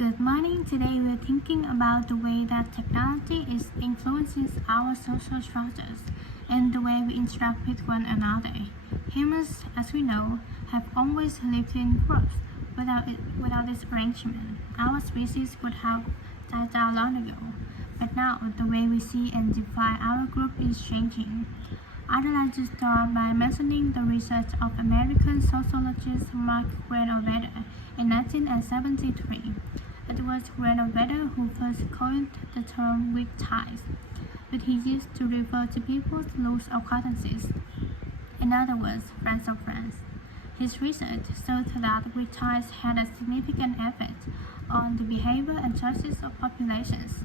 Good morning. Today we're thinking about the way that technology influences our social structures and the way we interact with one another. Humans, as we know, have always lived in groups. Without this arrangement, our species would have died out long ago. But now, the way we see and define our group is changing. I'd like to start by mentioning the research of American sociologist Mark Granovetter in 1973. It was Granovetter who first coined the term weak ties, which he used to refer to people's loose acquaintances, in other words, friends of friends. His research showed that weak ties had a significant effect on the behavior and choices of populations,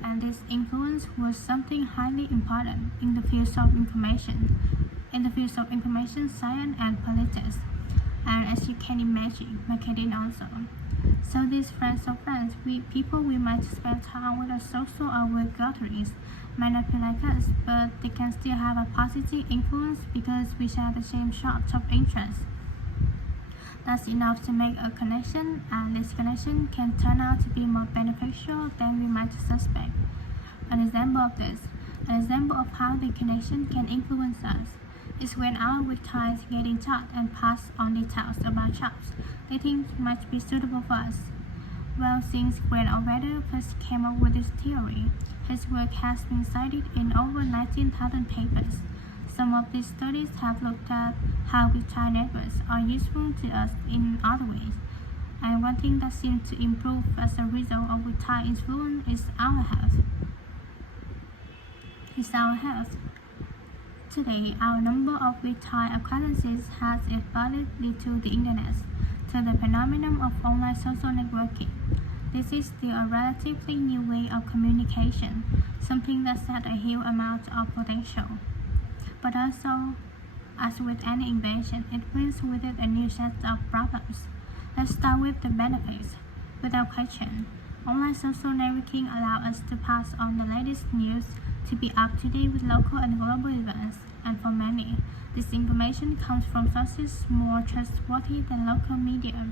and this influence was something highly important in the fields of information science and politics, and as you can imagine, marketing also. So these friends of friends, people we might spend time with at social or work gatherings, might not be like us, but they can still have a positive influence because we share the same sorts of interests. That's enough to make a connection, and this connection can turn out to be more beneficial than we might suspect. An example of how the connection can influence us is when our weak ties get in touch and pass on details about jobs they think might be suitable for us. Well, since Granovetter first came up with this theory, his work has been cited in over 19,000 papers. Some of these studies have looked at how weak tie networks are useful to us in other ways, and one thing that seems to improve as a result of weak tie influence is our health. Today, our number of weak tie acquaintances has evolved due to the internet, to the phenomenon of online social networking. This is still a relatively new way of communication, something that has a huge amount of potential. But also, as with any invention, it brings with it a new set of problems. Let's start with the benefits. Without question, online social networking allows us to pass on the latest news, to be up to date with local and global events, and for many, this information comes from sources more trustworthy than local media.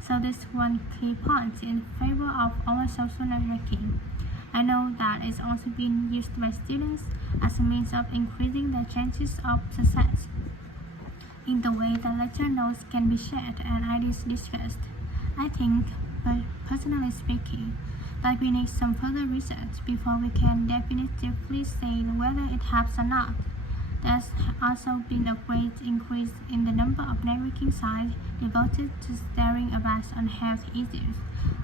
So this one key point in favor of online social networking. I know that it's also being used by students as a means of increasing their chances of success in the way that lecture notes can be shared and ideas discussed. I think, personally speaking, that we need some further research before we can definitively say whether it helps or not. There's also been a great increase in the number of networking sites devoted to sharing advice on health issues,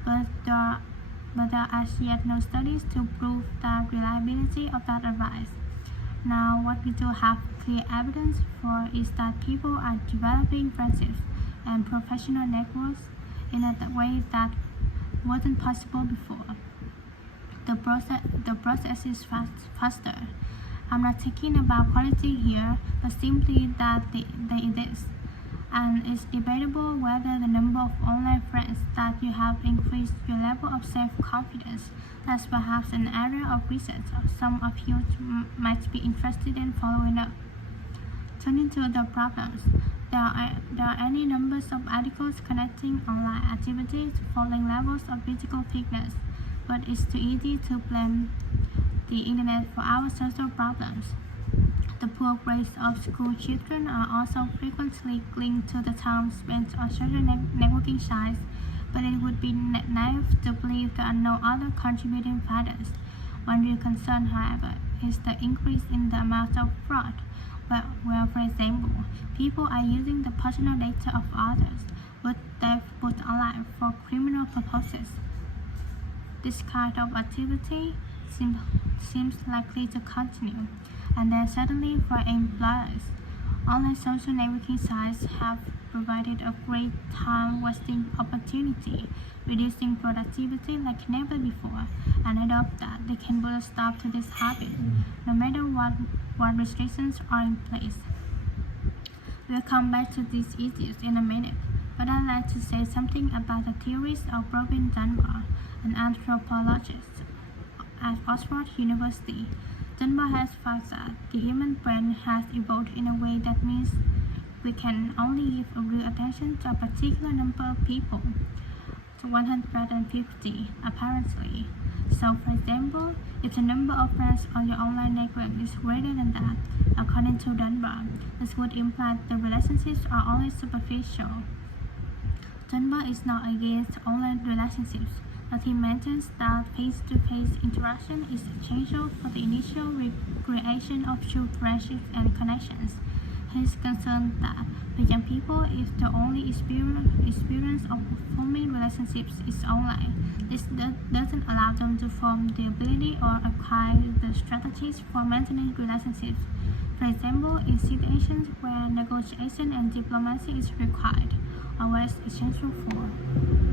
but there are as yet no studies to prove the reliability of that advice. Now, what we do have clear evidence for is that people are developing friendships and professional networks in a way that wasn't possible before. The process is faster. I'm not talking about quality here, but simply that they exist. And it's debatable whether the number of online friends that you have increased your level of self-confidence. That's perhaps an area of research some of you might be interested in following up. Turning to the problems, there are any numbers of articles connecting online activities to falling levels of physical fitness, but it's too easy to blame the internet for our social problems. The poor grades of school children are also frequently linked to the time spent on social networking sites, but it would be naive to believe there are no other contributing factors. One real concern, however, is the increase in the amount of fraud. Well, for example, people are using the personal data of others, but they've put online for criminal purposes. This kind of activity seems likely to continue, and then certainly for employers. Online social networking sites have provided a great time-wasting opportunity, reducing productivity like never before, and I hope that they can put a stop to this habit, no matter what restrictions are in place. We'll come back to these issues in a minute, but I'd like to say something about the theories of Robin Dunbar, an anthropologist at Oxford University. Dunbar has found that the human brain has evolved in a way that means we can only give a real attention to a particular number of people. 150, apparently. So, for example, if the number of friends on your online network is greater than that, according to Dunbar, this would imply the relationships are only superficial. Dunbar is not against online relationships, but he maintains that face-to-face interaction is essential for the initial creation of true friendships and connections. He is concerned that for young people, if the only experience of forming relationships is online, this doesn't allow them to form the ability or acquire the strategies for maintaining relationships. For example, in situations where negotiation and diplomacy is required, or where it's essential for.